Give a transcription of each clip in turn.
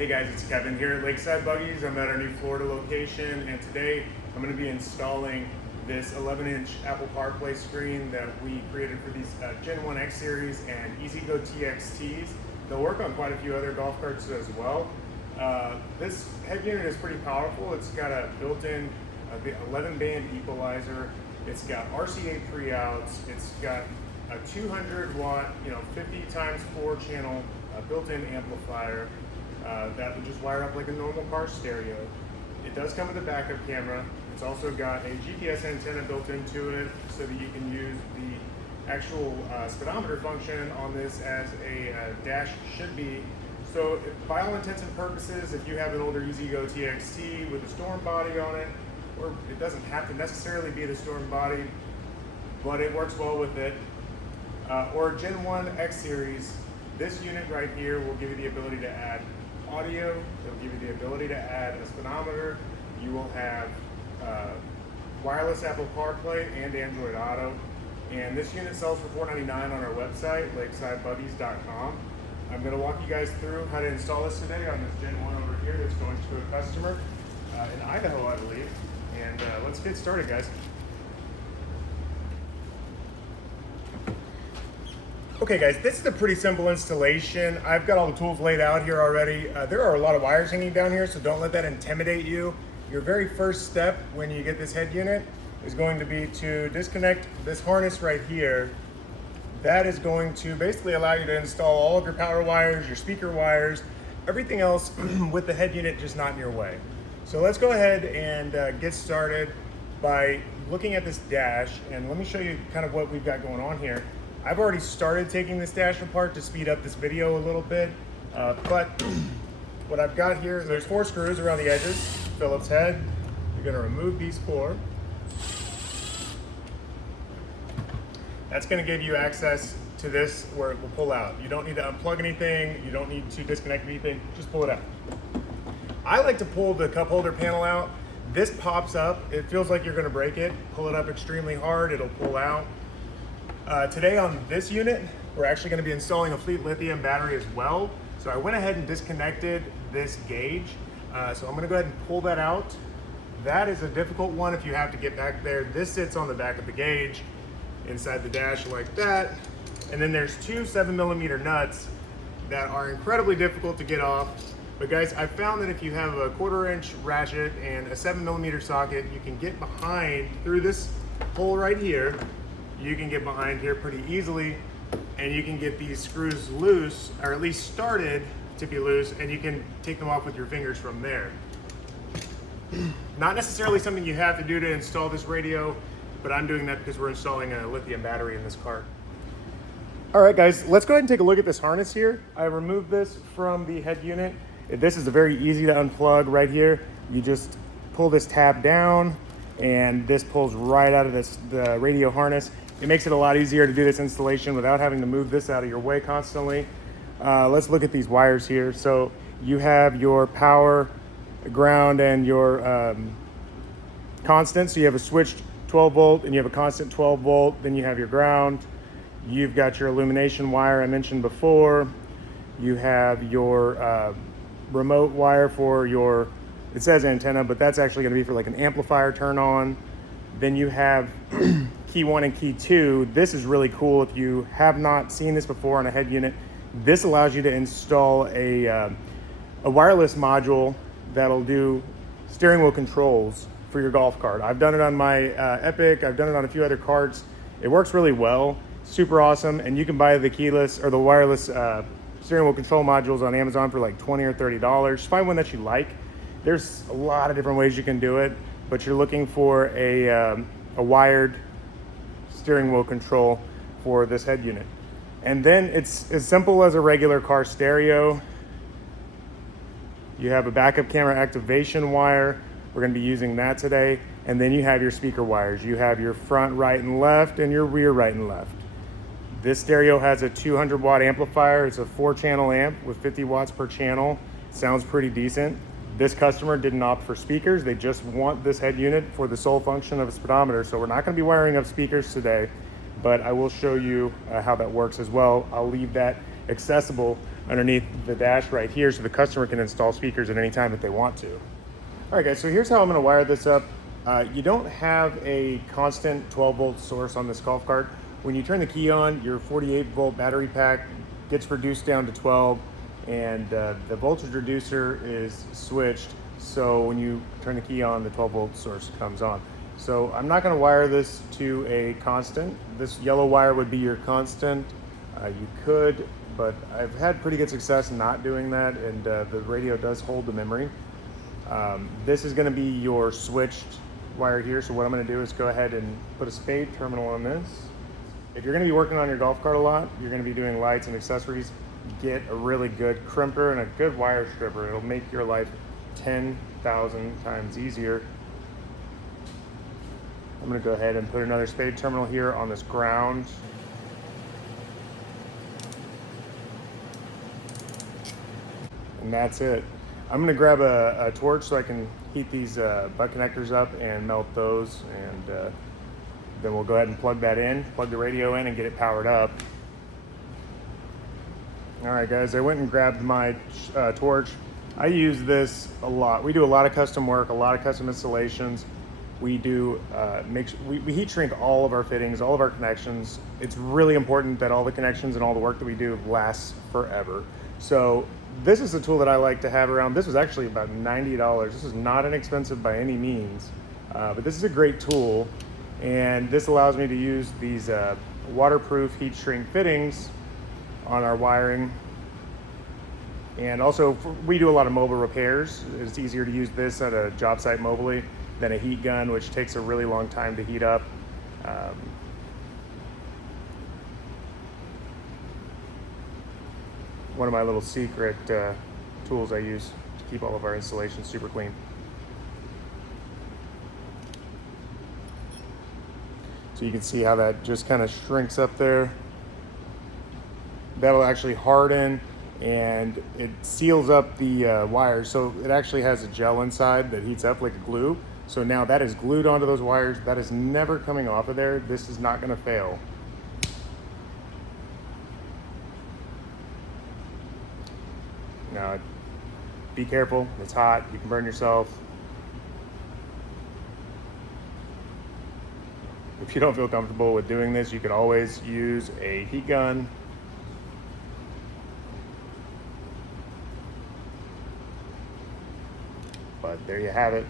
Hey guys, it's Kevin here at Lakeside Buggies. I'm at our new Florida location, and today I'm going to be installing this 11-inch Apple CarPlay screen that we created for these Gen 1 X series and EZGO TXTs. They'll work on quite a few other golf carts as well. This head unit is pretty powerful. It's got a built-in 11-band equalizer. It's got RCA pre-outs. It's got a 200-watt, 50 times 4 channel built-in amplifier that will just wire up like a normal car stereo. It does come with a backup camera. It's also got a GPS antenna built into it so that you can use the actual speedometer function on this as a dash should be. So by all intents and purposes, if you have an older EZGO TXT with a storm body on it, or it doesn't have to necessarily be the storm body, but it works well with it, or Gen 1 X series, this unit right here will give you the ability to add audio. It'll give you the ability to add a speedometer. You will have wireless Apple CarPlay and Android Auto. And this unit sells for $499 on our website, lakesidebuggies.com. I'm going to walk you guys through how to install this today on this Gen 1 over here that's going to a customer in Idaho, I believe. And let's get started, guys. Okay guys, this is a pretty simple installation. I've got all the tools laid out here already. There are a lot of wires hanging down here, so don't let that intimidate you. Your very first step when you get this head unit is going to be to disconnect this harness right here. That is going to basically allow you to install all of your power wires, your speaker wires, everything else with the head unit just not in your way. So let's go ahead and get started by looking at this dash, and let me show you kind of what we've got going on here. I've already started taking this dash apart to speed up this video a little bit, but what I've got here is there's 4 screws around the edges, Phillips head. You're gonna remove these 4. That's gonna give you access to this where it will pull out. You don't need to unplug anything, you don't need to disconnect anything, just pull it out. I like to pull the cup holder panel out. This pops up, it feels like you're gonna break it. Pull it up extremely hard, it'll pull out. Today on this unit, we're actually going to be installing a Fleet lithium battery as well. So I went ahead and disconnected this gauge. So I'm going to go ahead and pull that out. That is a difficult one if you have to get back there. This sits on the back of the gauge inside the dash like that. And then there's 2 7mm nuts that are incredibly difficult to get off. But guys, I found that if you have a 1/4-inch ratchet and a 7mm socket, you can get behind through this hole right here. You can get behind here pretty easily, and you can get these screws loose, or at least started to be loose, and you can take them off with your fingers from there. Not necessarily something you have to do to install this radio, but I'm doing that because we're installing a lithium battery in this cart. All right guys, let's go ahead and take a look at this harness here. I removed this from the head unit. This is very easy to unplug right here. You just pull this tab down, and this pulls right out of the radio harness. It makes it a lot easier to do this installation without having to move this out of your way constantly. Let's look at these wires here. So you have your power, ground, and your constant. So you have a switched 12 volt and you have a constant 12 volt. Then you have your ground. You've got your illumination wire I mentioned before. You have your remote wire for your, it says antenna, but that's actually going to be for like an amplifier turn on. Then you have key 1 and key 2. This is really cool if you have not seen this before on a head unit. This allows you to install a wireless module that'll do steering wheel controls for your golf cart. I've done it on my Epic. I've done it on a few other carts. It works really well, super awesome. And you can buy the keyless or the wireless steering wheel control modules on Amazon for like $20 or $30. Find one that you like. There's a lot of different ways you can do it, but you're looking for a wired steering wheel control for this head unit. And then it's as simple as a regular car stereo. You have a backup camera activation wire. We're going to be using that today. And then you have your speaker wires. You have your front right and left and your rear right and left. This stereo has a 200-watt amplifier. It's a 4-channel amp with 50 watts per channel. Sounds pretty decent. This customer didn't opt for speakers. They just want this head unit for the sole function of a speedometer. So we're not going to be wiring up speakers today, but I will show you how that works as well. I'll leave that accessible underneath the dash right here so the customer can install speakers at any time that they want to. All right, guys, so here's how I'm gonna wire this up. You don't have a constant 12-volt source on this golf cart. When you turn the key on, your 48-volt battery pack gets reduced down to 12, and the voltage reducer is switched, so when you turn the key on, the 12-volt source comes on. So I'm not gonna wire this to a constant. This yellow wire would be your constant. You could, but I've had pretty good success not doing that, and the radio does hold the memory. This is gonna be your switched wire here, so what I'm gonna do is go ahead and put a spade terminal on this. If you're gonna be working on your golf cart a lot, you're gonna be doing lights and accessories, get a really good crimper and a good wire stripper. It'll make your life 10,000 times easier. I'm gonna go ahead and put another spade terminal here on this ground. And that's it. I'm gonna grab a torch so I can heat these butt connectors up and melt those, and then we'll go ahead and plug that in, plug the radio in, and get it powered up. All right, guys, I went and grabbed my torch. I use this a lot. We do a lot of custom work, a lot of custom installations. We do we heat shrink all of our fittings, all of our connections. It's really important that all the connections and all the work that we do lasts forever. So this is a tool that I like to have around. This was actually about $90. This is not inexpensive by any means, but this is a great tool. And this allows me to use these waterproof heat shrink fittings on our wiring. And also, we do a lot of mobile repairs. It's easier to use this at a job site mobily than a heat gun, which takes a really long time to heat up. One of my little secret tools I use to keep all of our installations super clean. So you can see how that just kind of shrinks up there. That'll actually harden and it seals up the wires. So it actually has a gel inside that heats up like a glue. So now that is glued onto those wires. That is never coming off of there. This is not gonna fail. Now, be careful, it's hot, you can burn yourself. If you don't feel comfortable with doing this, you can always use a heat gun. But there you have it.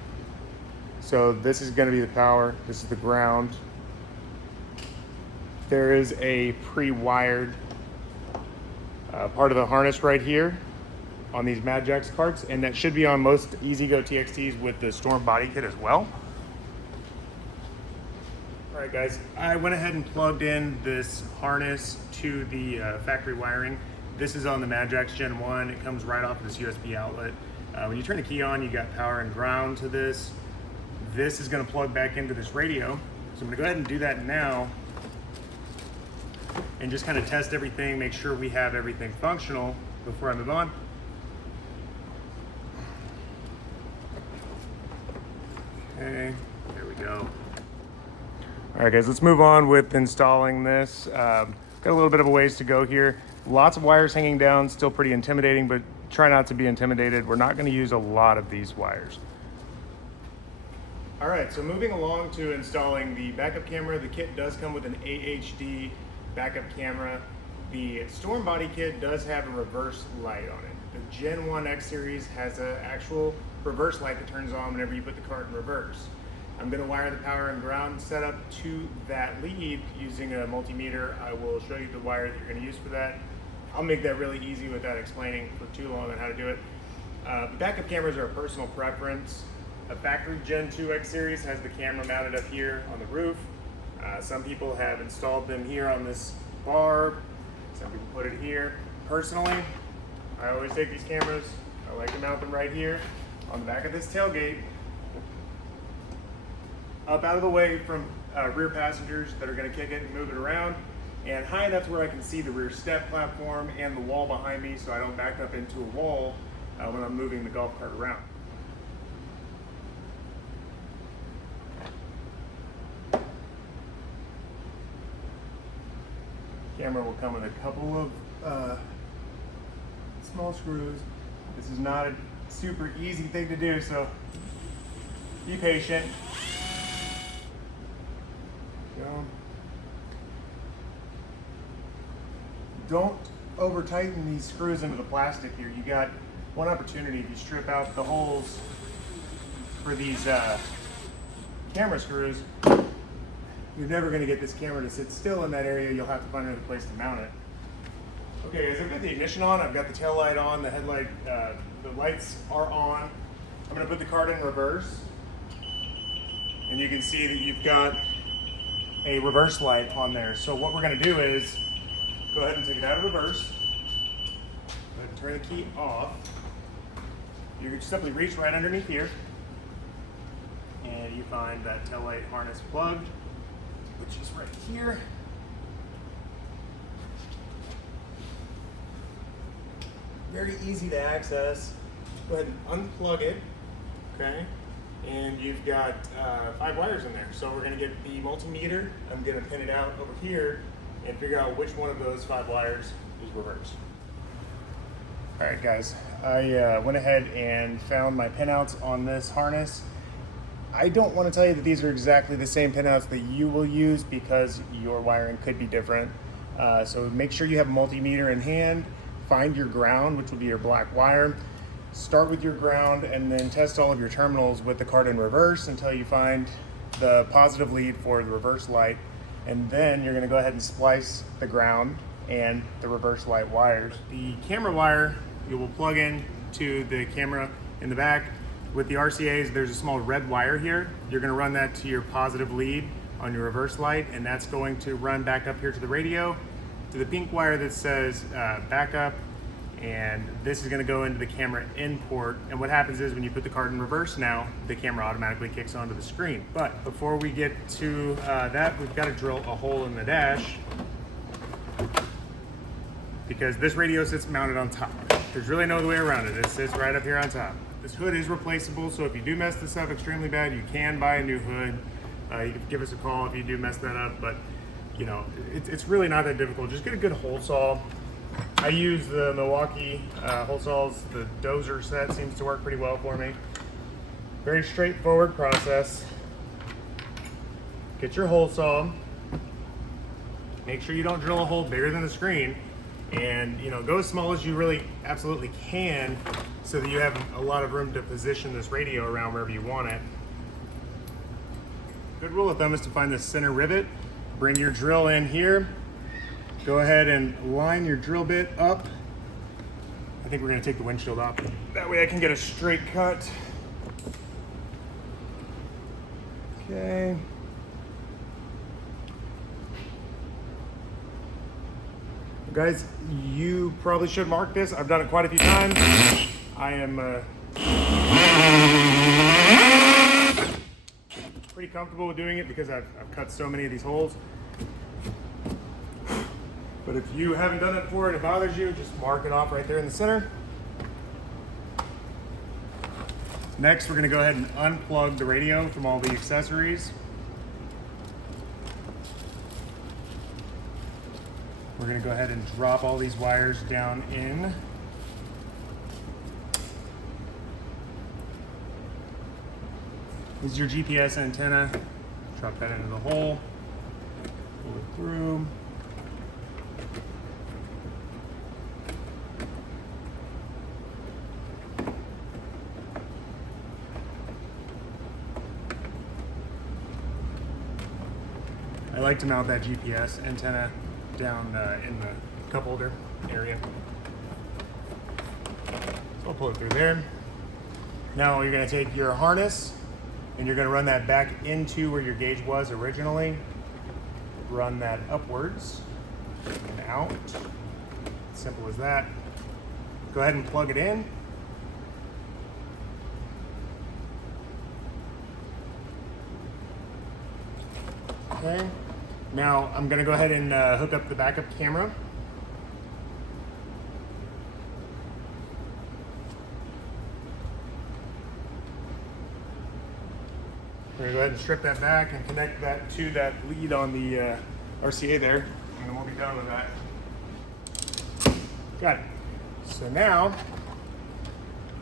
So this is gonna be the power, this is the ground. There is a pre-wired part of the harness right here on these Madjax carts, and that should be on most EZGO TXTs with the Storm body kit as well. All right, guys, I went ahead and plugged in this harness to the factory wiring. This is on the Madjax Gen 1. It comes right off of this USB outlet. When you turn the key on, you got power and ground to this. This is gonna plug back into this radio. So I'm gonna go ahead and do that now and just kind of test everything, make sure we have everything functional before I move on. Okay, there we go. All right, guys, let's move on with installing this. Got a little bit of a ways to go here. Lots of wires hanging down, still pretty intimidating, but try not to be intimidated. We're not gonna use a lot of these wires. All right, so moving along to installing the backup camera. The kit does come with an AHD backup camera. The Storm body kit does have a reverse light on it. The Gen 1 X series has an actual reverse light that turns on whenever you put the cart in reverse. I'm gonna wire the power and ground setup to that lead using a multimeter. I will show you the wire that you're gonna use for that. I'll make that really easy without explaining for too long on how to do it. Backup cameras are a personal preference. A factory Gen 2 X series has the camera mounted up here on the roof. Some people have installed them here on this bar. Some people put it here. Personally, I always take these cameras. I like to mount them right here on the back of this tailgate, up out of the way from rear passengers that are gonna kick it and move it around, and high enough to where I can see the rear step platform and the wall behind me so I don't back up into a wall when I'm moving the golf cart around. Camera will come with a couple of small screws. This is not a super easy thing to do, so be patient. Go. Don't over tighten these screws into the plastic here. You got one opportunity. If you strip out the holes for these camera screws, you're never going to get this camera to sit still in that area. You'll have to find another place to mount it. Okay, guys, I've got the ignition on. I've got the tail light on. The headlight, the lights are on. I'm going to put the cart in reverse, and you can see that you've got a reverse light on there. So what we're going to do is go ahead and take it out of reverse. Go ahead and turn the key off. You can simply reach right underneath here, and you find that tail light harness plugged, which is right here. Very easy to access. Go ahead and unplug it, okay? And you've got 5 wires in there. So we're gonna get the multimeter. I'm gonna pin it out over here and figure out which one of those 5 wires is reversed. All right, guys, I went ahead and found my pinouts on this harness. I don't want to tell you that these are exactly the same pinouts that you will use because your wiring could be different. So make sure you have a multimeter in hand. Find your ground, which will be your black wire. Start with your ground and then test all of your terminals with the cart in reverse until you find the positive lead for the reverse light. And then you're going to go ahead and splice the ground and the reverse light wires. The camera wire you will plug in to the camera in the back. With the RCAs, there's a small red wire here. You're going to run that to your positive lead on your reverse light, and that's going to run back up here to the radio, to the pink wire that says backup, and this is going to go into the camera in port. And what happens is when you put the cart in reverse now, the camera automatically kicks onto the screen. But before we get to that, we've got to drill a hole in the dash because this radio sits mounted on top. There's really no other way around it. It sits right up here on top. This hood is replaceable, so if you do mess this up extremely bad, you can buy a new hood. You can give us a call if you do mess that up, but you know, it's really not that difficult. Just get a good hole saw. I use the Milwaukee hole saws. The dozer set seems to work pretty well for me. Very straightforward process. Get your hole saw. Make sure you don't drill a hole bigger than the screen, and you know, go as small as you really absolutely can so that you have a lot of room to position this radio around wherever you want it. Good rule of thumb is to find the center rivet. Bring your drill in here. Go ahead and line your drill bit up. I think we're going to take the windshield off. That way I can get a straight cut. Okay. Guys, you probably should mark this. I've done it quite a few times. I am pretty comfortable with doing it because I've cut so many of these holes. But if you haven't done it before and it bothers you, just mark it off right there in the center. Next, we're going to go ahead and unplug the radio from all the accessories. We're going to go ahead and drop all these wires down in. This is your GPS antenna. Drop that into the hole. Pull it through. I like to mount that GPS antenna down in the cup holder area. So I'll pull it through there. Now you're going to take your harness and you're going to run that back into where your gauge was originally. Run that upwards and out. Simple as that. Go ahead and plug it in. Okay. Now I'm going to go ahead and hook up the backup camera. We're going to go ahead and strip that back and connect that to that lead on the RCA there, and then we'll be done with that. Got it. So now,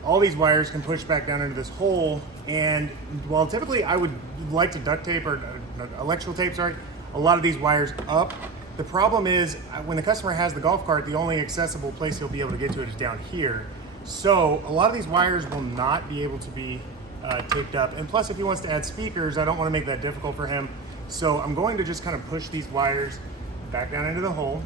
all these wires can push back down into this hole, and while typically I would like to duct tape or electrical tape, sorry, a lot of these wires up. The problem is when the customer has the golf cart, the only accessible place he'll be able to get to it is down here. So a lot of these wires will not be able to be taped up. And plus, if he wants to add speakers, I don't want to make that difficult for him. So I'm going to just kind of push these wires back down into the hole.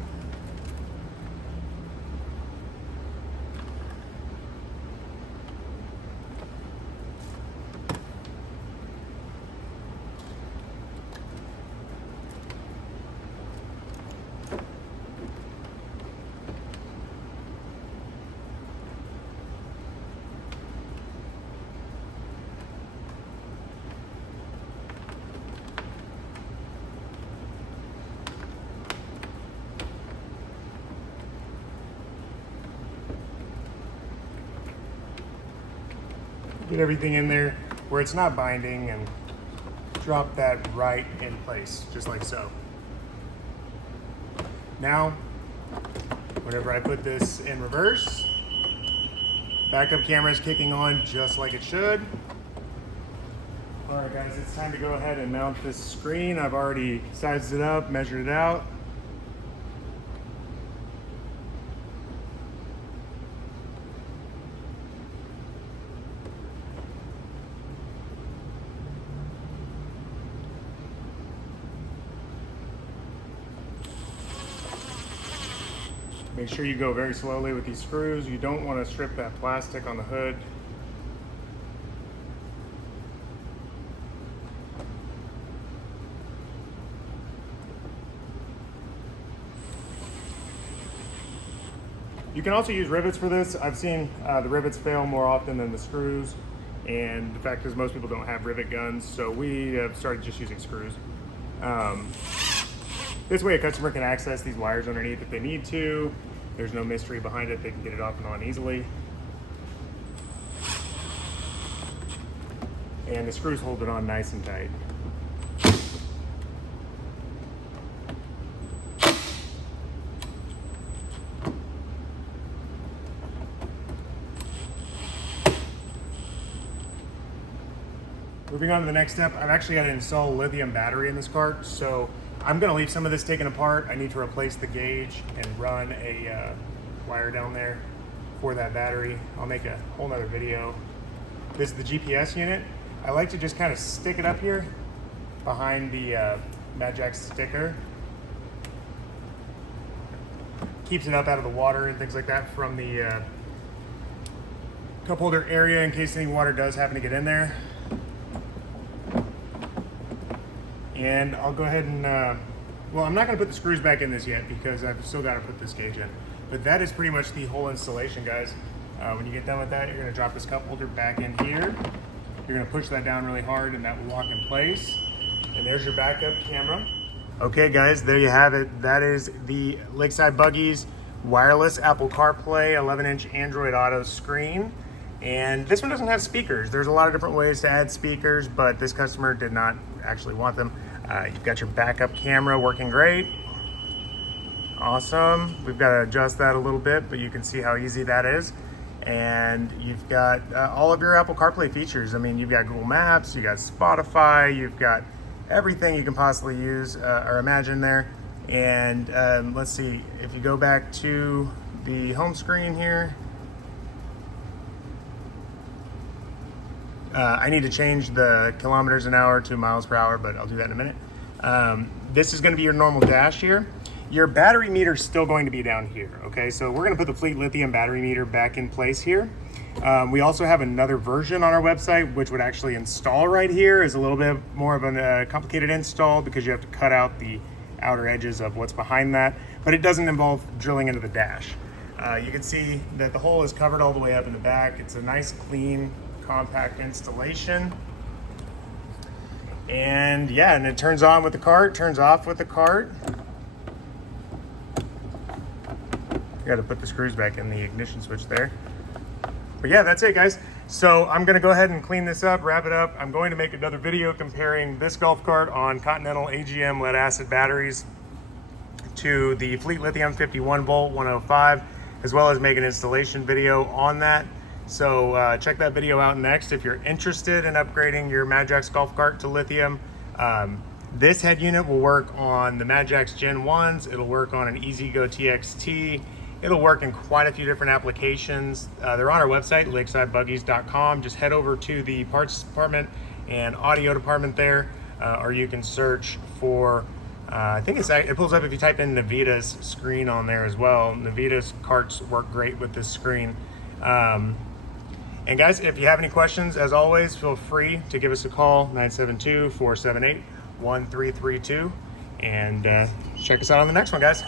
Get everything in there where it's not binding and drop that right in place, just like so. Now, whenever I put this in reverse, backup camera is kicking on just like it should. All right guys, it's time to go ahead and mount this screen. I've already sized it up, measured it out. Make sure you go very slowly with these screws. You don't want to strip that plastic on the hood. You can also use rivets for this. I've seen the rivets fail more often than the screws. And the fact is most people don't have rivet guns, so we have started just using screws. This way a customer can access these wires underneath if they need to. There's no mystery behind it. They can get it off and on easily. And the screws hold it on nice and tight. Moving on to the next step, I've actually got to install a lithium battery in this cart, so I'm going to leave some of this taken apart. I need to replace the gauge and run a wire down there for that battery. I'll make a whole nother video. This is the GPS unit. I like to just kind of stick it up here behind the Madjax sticker. Keeps it up out of the water and things like that from the cup holder area in case any water does happen to get in there. And I'll go ahead and, well, I'm not going to put the screws back in this yet because I've still got to put this gauge in. But that is pretty much the whole installation, guys. When you get done with that, you're going to drop this cup holder back in here. You're going to push that down really hard and that will lock in place. And there's your backup camera. Okay, guys, there you have it. That is the Lakeside Buggies wireless Apple CarPlay 11-inch Android Auto screen. And this one doesn't have speakers. There's a lot of different ways to add speakers, but this customer did not actually want them. You've got your backup camera working great. Awesome. We've got to adjust that a little bit, but you can see how easy that is. And you've got all of your Apple CarPlay features. I mean, you've got Google Maps, you've got Spotify, you've got everything you can possibly use or imagine there. And let's see, if you go back to the home screen here, I need to change the kilometers an hour to miles per hour, but I'll do that in a minute. This is going to be your normal dash here. Your battery meter is still going to be down here, okay? So we're going to put the Fleet lithium battery meter back in place here. We also have another version on our website, which would actually install right here. Is a little bit more of a complicated install because you have to cut out the outer edges of what's behind that, but it doesn't involve drilling into the dash. You can see that the hole is covered all the way up in the back. It's a nice, clean, compact installation. And yeah, and it turns on with the cart, turns off with the cart. You got to put the screws back in the ignition switch there. But yeah, that's it, guys. So I'm going to go ahead and clean this up, wrap it up. I'm going to make another video comparing this golf cart on Continental AGM lead acid batteries to the Fleet Lithium 51 volt 105. as well as make an installation video on that. So check that video out next if you're interested in upgrading your Madjax golf cart to lithium. This head unit will work on the Madjax Gen 1s. It'll work on an EZ Go TXT. It'll work in quite a few different applications. They're on our website, lakesidebuggies.com. Just head over to the parts department and audio department there, or you can search for, I think it pulls up if you type in Navitas screen on there as well. Navitas carts work great with this screen. And guys, if you have any questions, as always, feel free to give us a call, 972-478-1332, and check us out on the next one, guys.